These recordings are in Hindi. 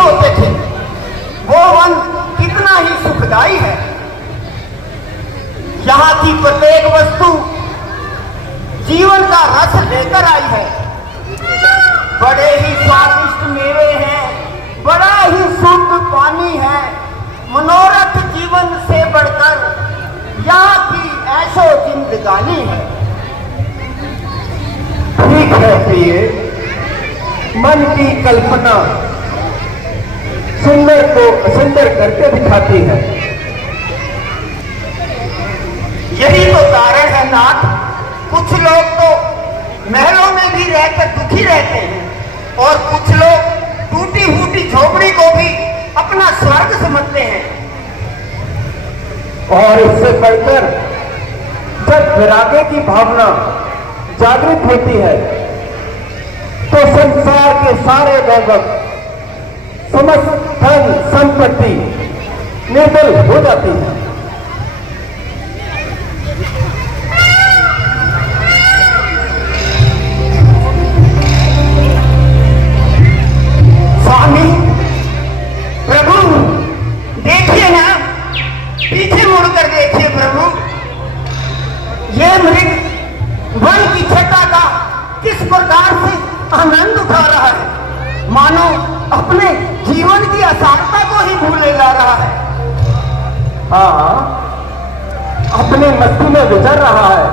होते थे वो वन कितना ही सुखदाई है। यहाँ की प्रत्येक वस्तु जीवन का रस लेकर आई है। बड़े ही स्वादिष्ट मेवे हैं, बड़ा ही शुद्ध पानी है। मनोरथ जीवन से बढ़कर यहाँ की ऐशो जिंदगानी है। ठीक है प्रिय, मन की कल्पना सुंदर को सुंदर करके दिखाती है। यही तो कारण है नाथ, कुछ लोग तो महलों में भी रहकर दुखी रहते हैं और कुछ लोग टूटी फूटी झोपड़ी को भी अपना स्वर्ग समझते हैं। और इससे बढ़कर जब वैराग्य की भावना जागृत होती है तो संसार के सारे वैभव, समस्त धन संपत्ति निर्बल हो जाती है। स्वामी प्रभु देखिए ना, पीछे मुड़कर देखिए प्रभु, ये मृग वन की छटा का किस प्रकार से आनंद उठा रहा है, मानो अपने जीवन की असारता को ही भूले जा रहा है। हाँ, अपने मस्ती में विचर रहा है।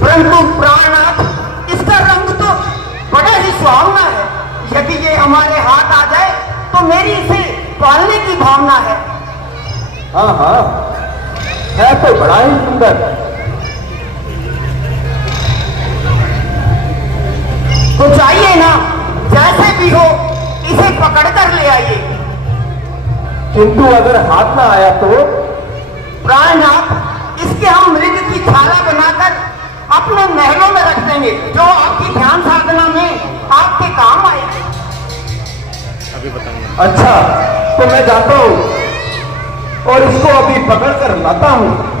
परंतु प्राणनाथ, इसका रंग तो बड़ा ही सुहावना है। यदि ये हमारे हाथ आ जाए तो मेरी इसे पालने की भावना है। हाँ हाँ, है तो बड़ा ही सुंदर। तो चाहिए ना, जैसे भी हो इसे पकड़ कर ले आइए। किंतु अगर हाथ ना आया तो? प्राणनाथ, इसके हम मृग की छाला बनाकर अपने महलों में रख देंगे, जो आपकी ध्यान साधना में आपके काम आए। अभी बताऊंगा। अच्छा, तो मैं जाता हूं और इसको अभी पकड़ कर लाता हूं।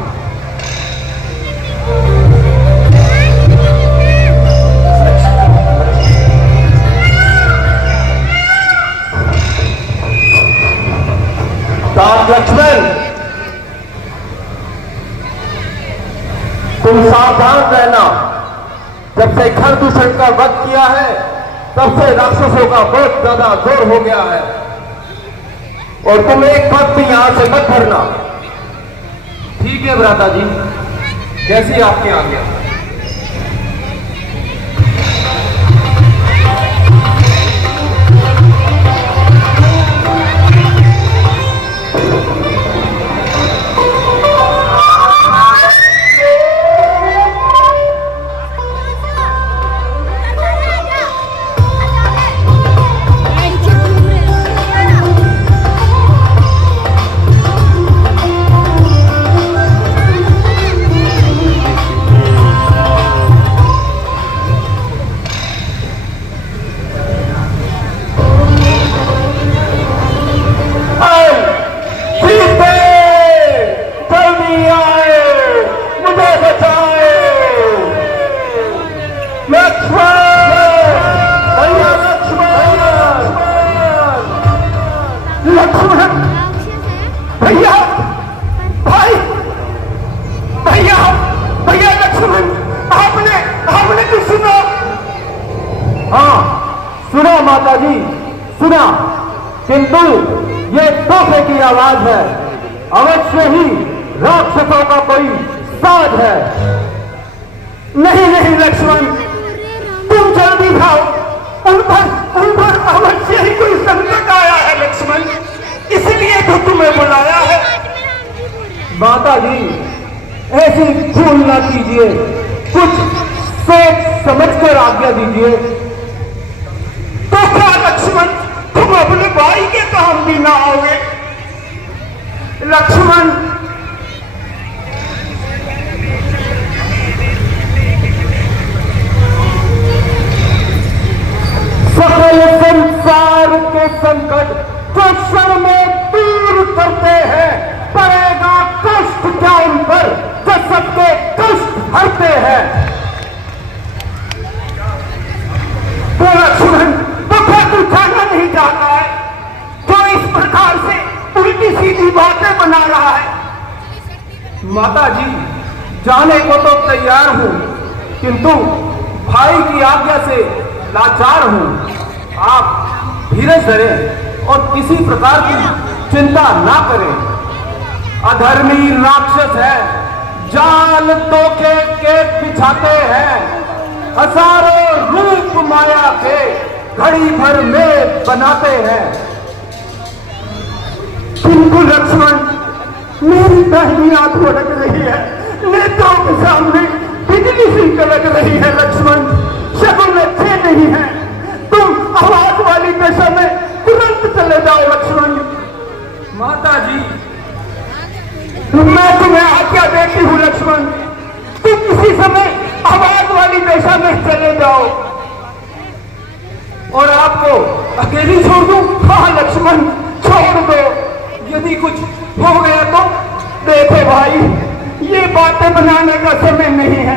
राम लक्ष्मण, तुम सावधान रहना। जब से खरदूषण का वध किया है तब से राक्षसों का बहुत ज्यादा जोर हो गया है, और तुम एक बात भी यहां से मत भरना। ठीक है भ्राता जी, जैसी आपकी आज्ञा। भैया, भाई, भैया, भैया लक्ष्मण, आपने कुछ सुना? हाँ, सुना माता जी, सुना, किंतु ये तोहफे की आवाज है। अवश्य ही राक्षसों का कोई साज है। नहीं नहीं लक्ष्मण, तुम जल्दी खाओ, उन पर अवश्य ही कोई संकट आया है लक्ष्मण, इसलिए तो तुम्हें बुलाया है। माता जी, ऐसी भूल ना कीजिए, कुछ सोच समझ कर आज्ञा दीजिए। तो क्या लक्ष्मण, तुम अपने भाई के काम भी ना आओगे? लक्ष्मण, सकल संसार के संकट जो क्षण में दूर करते हैं, पड़ेगा कष्ट क्या उन पर जो सबके कष्ट हरते हैं। तो लक्ष्मण, तो क्या तू जाना नहीं चाहता? बातें बना रहा है। माता जी, जाने को तो तैयार हूं, किंतु भाई की आज्ञा से लाचार हूं। आप धीरज धरें और किसी प्रकार की चिंता ना करें। अधर्मी राक्षस है, जाल धोखे के बिछाते हैं, हजारों रूप माया के घड़ी भर में बनाते हैं। किंतु लक्ष्मण, मेरी दाहिनी आंख भड़क रही है, नेत्रों के सामने बिजली सी कड़क रही है। लक्ष्मण, शगुन अच्छे नहीं है, तुम आवाज वाली दिशा में तुरंत चले जाओ। लक्ष्मण। माता जी, मैं तुम्हें आज्ञा देती हूँ लक्ष्मण, तुम किसी समय आवाज वाली दिशा में चले जाओ। और आपको अकेली छोड़ दूं? हाँ लक्ष्मण, छोड़ दो। यदि कुछ हो गया तो? देखो भाई, ये बातें बनाने का समय नहीं है।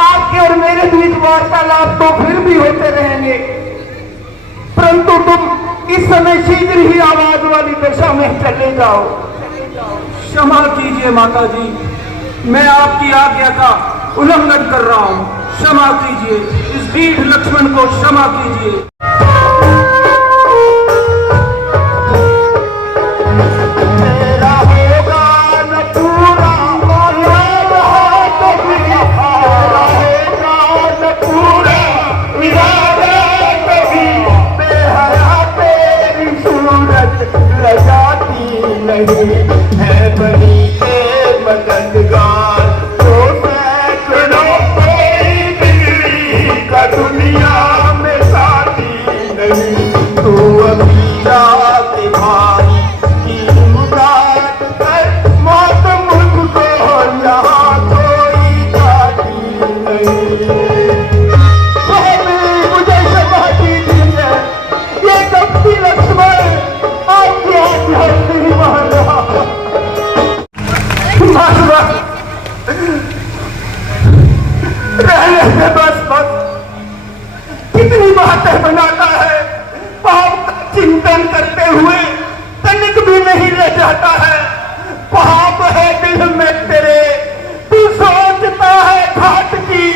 आपके और मेरे बीच वार्तालाप तो फिर भी होते रहेंगे, परंतु तुम इस समय शीघ्र ही आवाज वाली दिशा में चले जाओ। क्षमा कीजिए माता जी, मैं आपकी आज्ञा का उल्लंघन कर रहा हूं। क्षमा कीजिए, इस वीर लक्ष्मण को क्षमा कीजिए। बस बस, कितनी बातें बनाता है, पाप का चिंतन करते हुए तनिक भी नहीं रह जाता है। पाप है दिल में तेरे, तू सोचता है घाट की,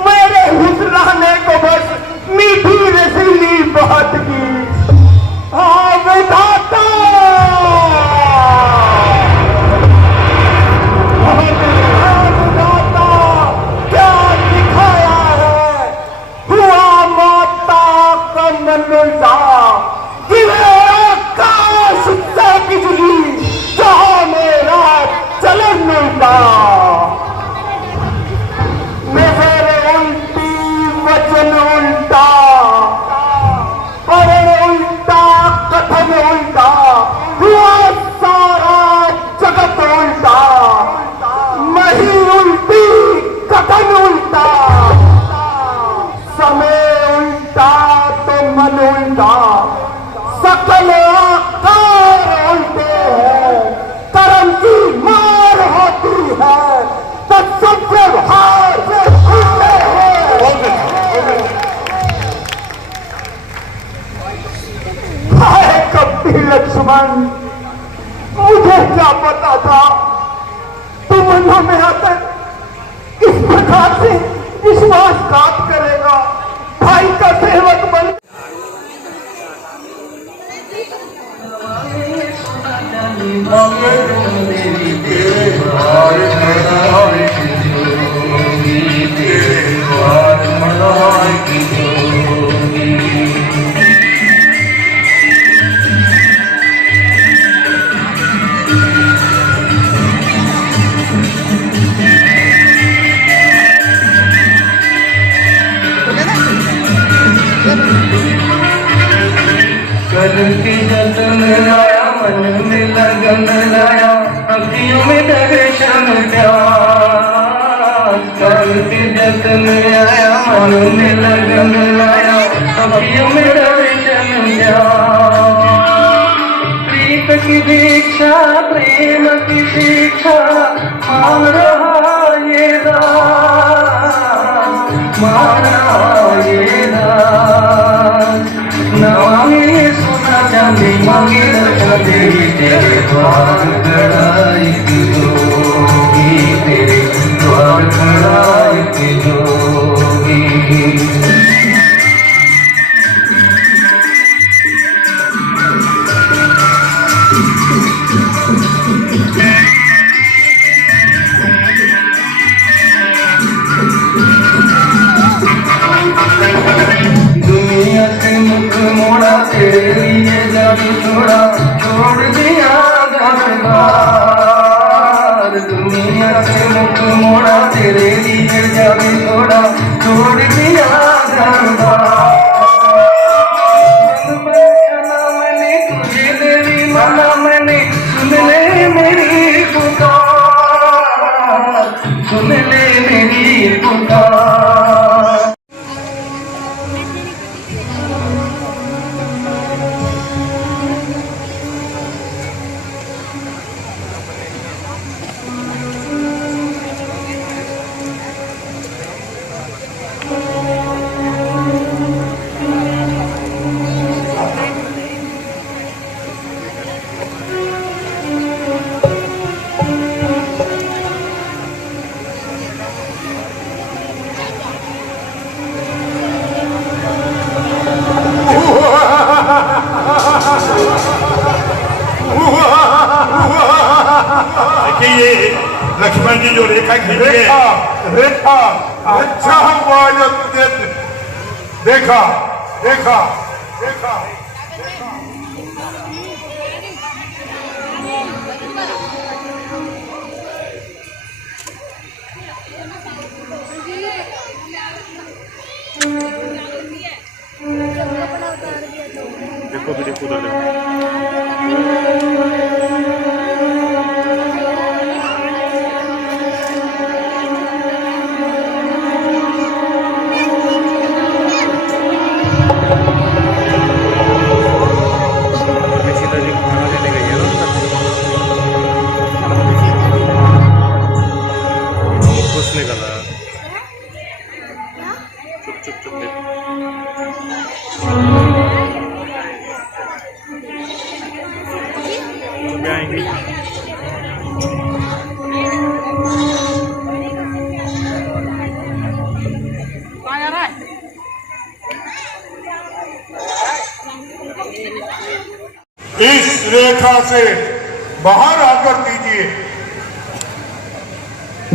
मेरे हुस्लाने को बस मीठी रसीली बात की। हाँ विधाता, आकाश से बिजली, जहां मेरा चलन मिलता। मेरे उल्टी वचन उल्टा, और उल्टा कथन उल्टा, हुआ सारा जगत उल्टा। मही उल्टी, कथन उल्टा, समय उल्टा तो मन उल्टा, सकल आकार उल्टे हैं, कर्म की मार होती है, तत्सम व्यवहार से उल्टे हैं। हाय कपटी लक्ष्मण, मुझे क्या पता था तुम मनों में आकर इस प्रकार से विश्वासघात करेगा। भाई का सेवक बन करके जतन लाया, मन में लगन लाया, अखियों में दर्शन प्यार। करके जतन आया, मन में लगन लाया, अखियों में दर्शन प्यार। प्रीत की दीक्षा, प्रेम की शिक्षा, मान रहा ये दास, मान रहा ये दास। न मांगे सोना चांदी, मांगे दर्शन तेरी तेरे द्वार। रेखा खींच लिए। रेखा रेखा अच्छा हुआ जो तुझे देखा देखा देखा। देखो भी देखो उधर देखो। अभी सीता जी को खाना देने गई है ना अंदर। कुछ नहीं कर रहा है। चुप चुप चुप देखो। चुप आएंगी। इस रेखा से बाहर आकर दीजिए।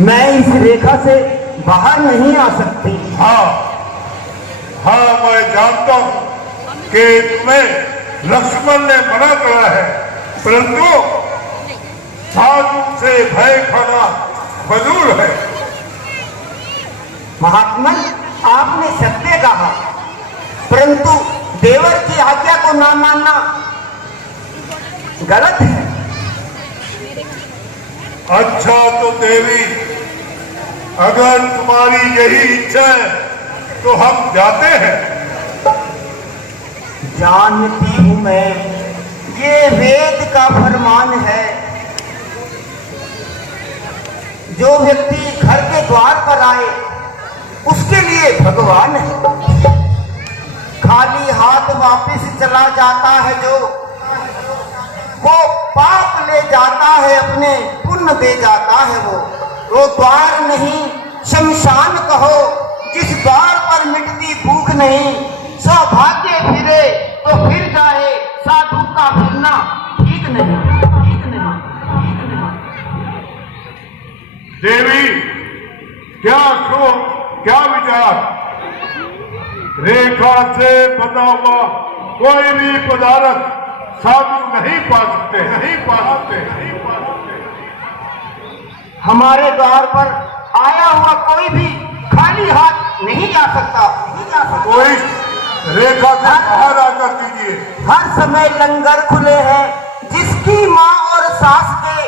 मैं इस रेखा से बाहर नहीं आ सकती। हाँ हाँ, मैं जानता हूं कि तुम्हें लक्ष्मण ने मना करा है, परंतु साधु से भय खाना बदूर है। महात्मन, आपने सत्य कहा, परंतु देवर की आज्ञा को ना मानना गलत है। अच्छा तो देवी, अगर तुम्हारी यही इच्छा है तो हम जाते हैं। जानती हूं मैं, ये वेद का फरमान है। जो व्यक्ति घर के द्वार पर आए उसके लिए भगवान है। खाली हाथ वापस चला जाता है जो, वो पाप ले जाता है, अपने पुण्य दे जाता है। वो द्वार नहीं शमशान कहो, जिस द्वार पर मिटती भूख नहीं। सौभाग्य फिरे तो फिर जाए, साधु का फिरना ठीक नहीं, ठीक नहीं, ठीक नहीं। देवी, क्या क्यों, क्या विचार? रेखा से बना हुआ कोई भी पदार्थ साधु नहीं पा सकते, नहीं पा सकते, नहीं पा सकते। हमारे द्वार पर आया हुआ कोई भी खाली हाथ नहीं जा सकता, नहीं जा सकता। कोई रेखा से बाहर आकर दीजिए। हर समय लंगर खुले हैं, जिसकी माँ और सास के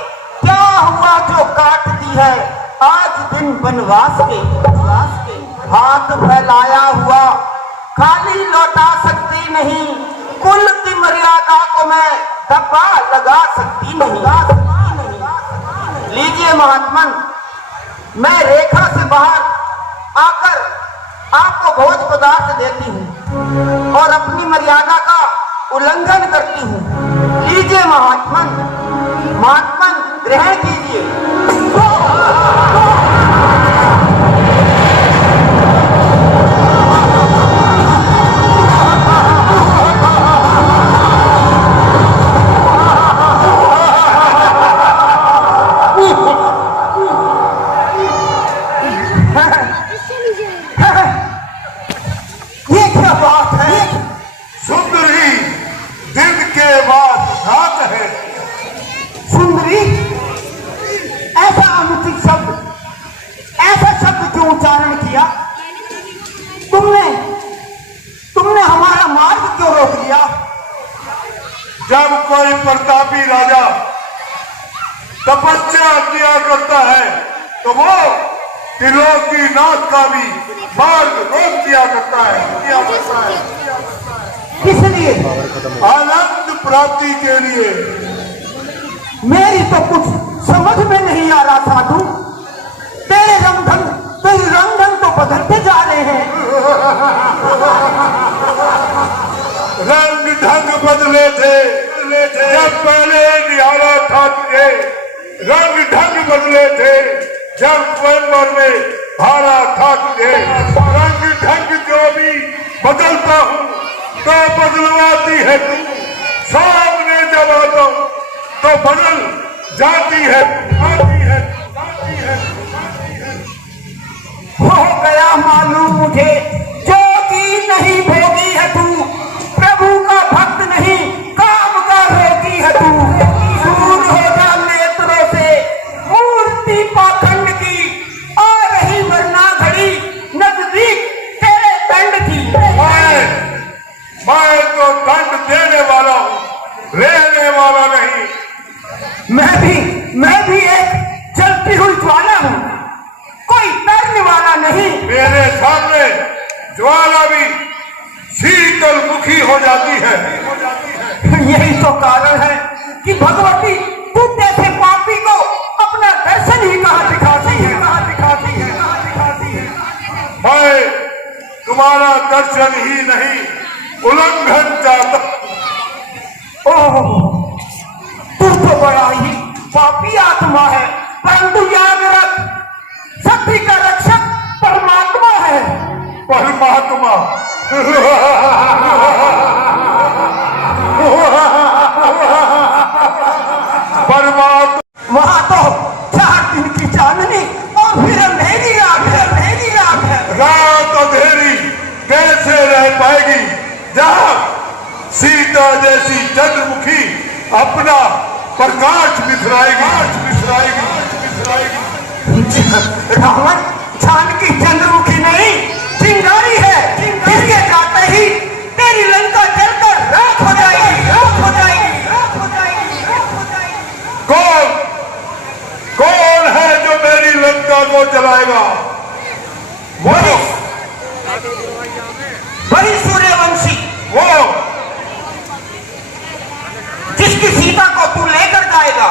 क्या हुआ जो काट दी है आज दिन वनवास के। हाथ फैलाया हुआ खाली लौटा सकती नहीं, कुल की मर्यादा को मैं धब्बा लगा सकती नहीं। लीजिए महात्मन, मैं रेखा से बाहर आकर आपको भोज पदार्थ देती हूँ और अपनी मर्यादा का उल्लंघन करती हूँ। लीजिए महात्मन, महात्मन ग्रहण कीजिए। ये क्या बात है? सुंदरी, दिन के बाद रात है। सुंदरी, ऐसा अनुचित शब्द, ऐसा शब्द क्यों उच्चारण किया? तुमने हमारा मार्ग क्यों रोक लिया? जब कोई प्रतापी राजा तपस्या किया करता है तो वो त्रिलोकीनाथ का भी मार्ग रोक दिया करता है, किया करता है। किस लिए? आनंद प्राप्ति के लिए। मेरी तो कुछ समझ में नहीं आ रहा साधु। तेरे रंग ढंग तो बदलते जा रहे हैं। रंग ढंग बदले थे जब पहले निहारा था तुझे। रंग ढंग बदले थे जब स्वयंवर में हारा था तुझे। रंग ढंग जो भी बदलता हूँ तो बदलवाती है तू। सामने जब आता हूँ तो बदल जाती है, आती है, आती है। गया मालूम मुझे, जोगी नहीं भोगी है तू, प्रभु का भक्त नहीं काम का रोगी है तू। दूर हो जा नेत्रों से मूर्ति पाखंड की, आ रही वरना घड़ी नजदीक तेरे दंड की। मैं तो दंड देने वाला हूँ, लेने वाला नहीं। मैं भी एक जलती हुई ज्वाला हूँ, कोई तरने वाला नहीं। मेरे सामने ज्वाला भी शीतल मुखी हो जाती है। यही तो कारण है कि भगवती तू जैसे पापी को अपना दर्शन ही कहाँ दिखाती है। मैं तुम्हारा दर्शन ही नहीं, उल्लंघन चाहता। ओह, तू तो बड़ा ही पापी आत्मा है, परंतु याद रख, सभी का रक्षक परमात्मा है। परमात्मा परमात्मा वहाँ तो 4 दिन की चांदनी और फिर अंधेरी रात है। रात अंधेरी कैसे रह पाएगी जहाँ सीता जैसी चंद्रमुखी अपना प्रकाश बिखराएगी। रावण जानकी चंद्रमुखी नहीं, चिंगारी है, जिसके जाते ही तेरी लंका जलकर राख हो जाएगी। कौन है जो मेरी लंका को जलाएगा? वही सूर्यवंशी, वो जिसकी सीता को तू लेकर जाएगा।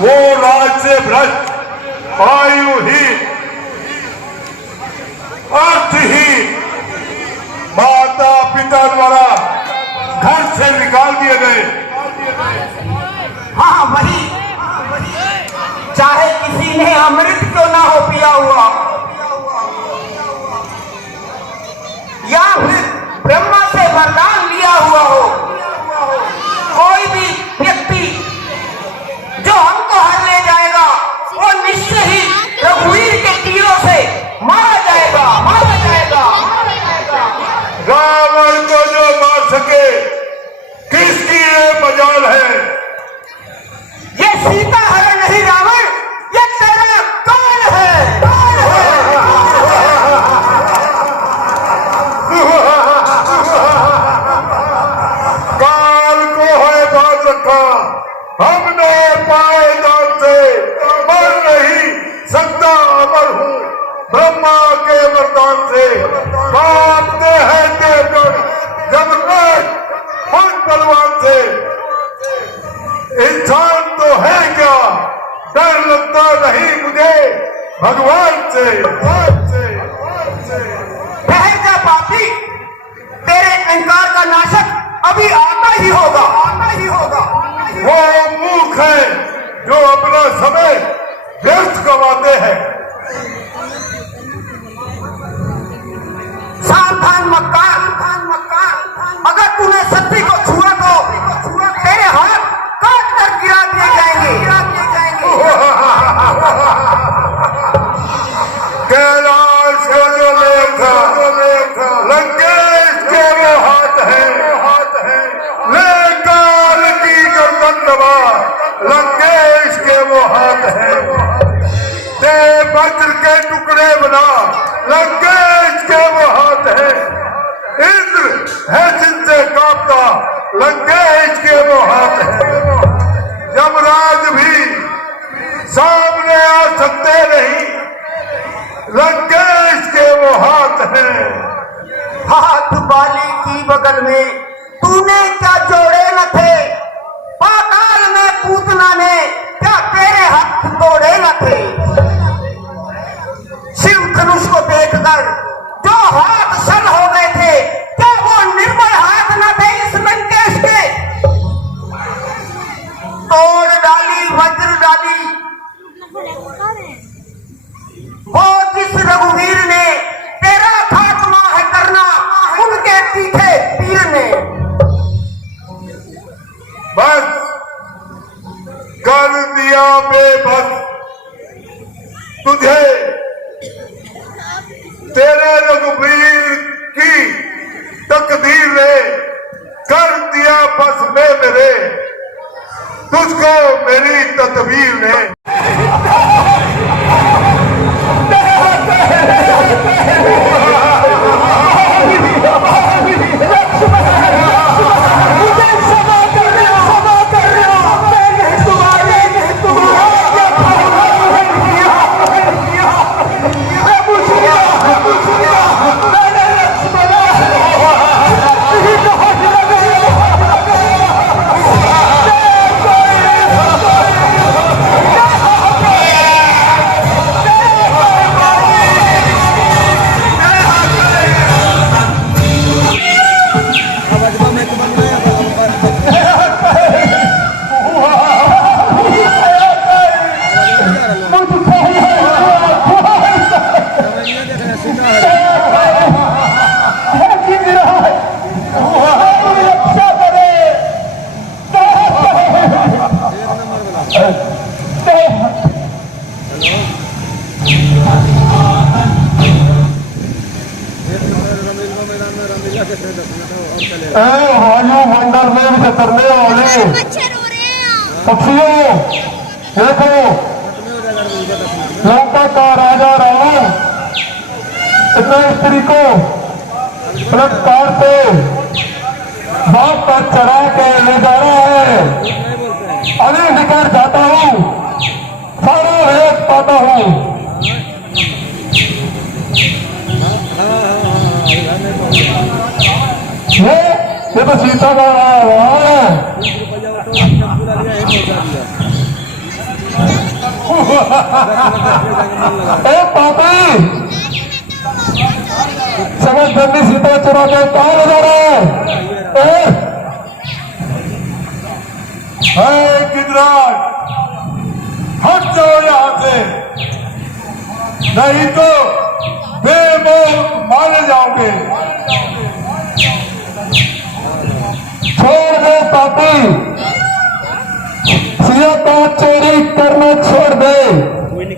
वो राज से भ्रष्ट, आयुहीन, अर्थहीन, माता पिता द्वारा घर से निकाल दिए गए। हाँ वही, चाहे किसी ने अमृत क्यों ना हो पिया हुआ, या फिर ब्रह्मा से वरदान लिया हुआ हो, कोई भी व्यक्ति जो हमको हर ले जाएगा वो निश्चय ही रघुवीर के तीरों से मारा जाएगा। रावण को जो मार सके किसकी ये मजाल है? ये सीता हरण नहीं रावण, ये तेरा कौन है? काल को है बात रखा, हमने पाए दान से मर नहीं सकता, अमर हूँ ब्रह्मा के वरदान से। कांपते हैं देवगण जब उन बलवान से। इंसान तो है क्या, डर लगता नहीं मुझे भगवान से। ठहर जा पापी, तेरे अहंकार का नाशक अभी आता ही होगा। वो मूर्ख है जो अपना समय व्यर्थ गवाते हैं। सावधान मक्कार, अगर तूने सत्य को छुआ तो तेरे हाथ काट कर गिरा दिए जाएंगे। कैलाश का जो लेख था, लंकेश के वो हाथ है। ले काल की गर्दन दबा, लंकेश के वो हाथ है। दे वज्र के टुकड़े बना, लंकेश के वो हाथ है। इंद्र है जिनसे कांपता, लंकेश के वो हाथ है। यमराज भी सामने आ सकते नहीं, लंकेश के वो हाथ है। हाथ बाली की बगल में तूने क्या जोड़े न थे, पाताल में पूतना ने क्या तेरे हाथ तोड़े न थे। शिव धनुष को देखकर जो हाथ सल हो गए थे, क्या वो निर्बल हाथ न थे इस लंकेश के? तोड़ डाली वज्र डाली वो जिस रघुवीर ने तेरा खात्मा है करना, उनके तीखे तीर ने। बस कर दिया बेबस तेरे रघुवीर की तकदीर ने कर दिया बस में मेरे, तुझको मेरी तदबीर ने। वायुमंडल में विचरने वाले पक्षियों देखो, लंका का राजा रावण इतने स्त्री को बलात्कार से बाप का चरा के ले जा रहा है। अभी निकल जाता हूँ, सारा रेत पाता हूँ। ये तो सीता का रावण है। ए पापी, समझ जल्दी सीता चुरा के कहाँ ले जा रहा है? गिजराज, हट जाओ यहाँ से, नहीं तो बेमौत मारे जाओगे। छोड़ दे पापी, सिया का चोरी करना छोड़ दे। कोई नहीं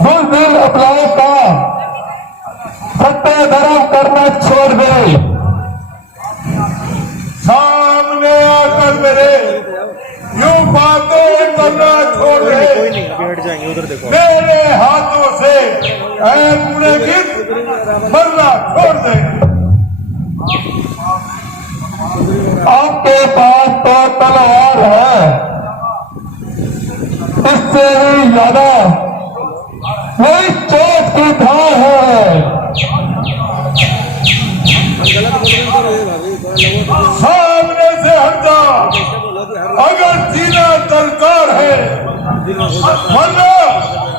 बुलबुल अपलाव का सत्य धर्म करना छोड़ दे। सामने आकर मेरे यूं बातें करना छोड़ दे। कोई नहीं, अभी हट जाएंगे, उधर देखो। मेरे हाथों से ऐ पुण्यगित मरना छोड़ दे। आपके पास तो तलवार है, इससे ही ज्यादा वही चोट की धार है। सामने से हट जा, अगर जीना दरकार है, वरना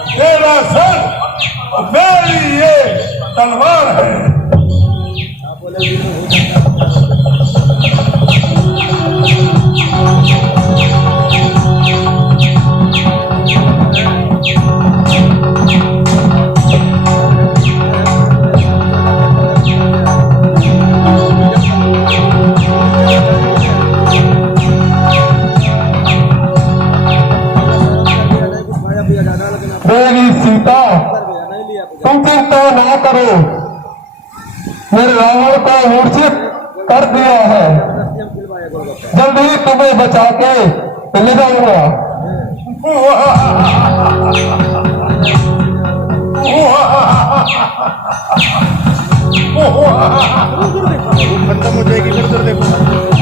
तेरा सर मेरी ये तलवार है। देवी सीता, तुम चिंता ना करो, मेरे रावण को मूर्छित कर दिया है। जल्द ही तुम्हें बचा के ले जाऊंगा। खत्म हो जाएगी, इधर देखो।